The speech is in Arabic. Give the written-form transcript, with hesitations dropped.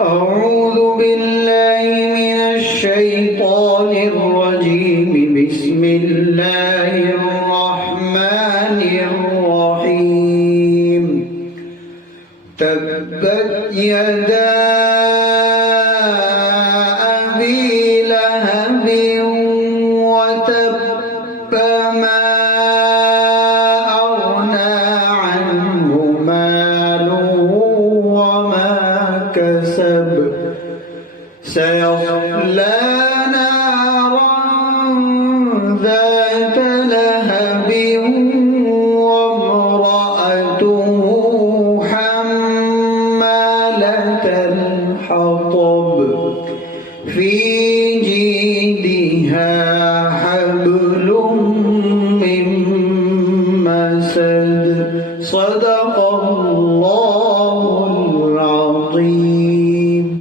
أعوذ بالله من الشيطان الرجيم. بسم الله الرحمن الرحيم. تبت يدا أبي لهب وتب ما أغنى عنه ماله وما كسب سيصلى نارا ذات لهب وامرأته حمالة الحطب في جيدها